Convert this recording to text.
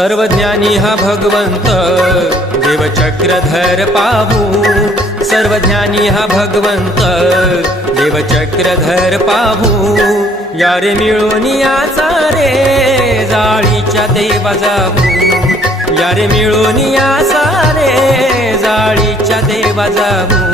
सर्वज्ञानी हा भगवंत देव चक्रधर पाहू, सर्वज्ञानी हा भगवंत देव चक्रधर पाहू। या रे मिळून याचा रे जाळीच्या देवा जाऊ, या रे मिळून याचा रे जाळीच्या देवा जाऊ।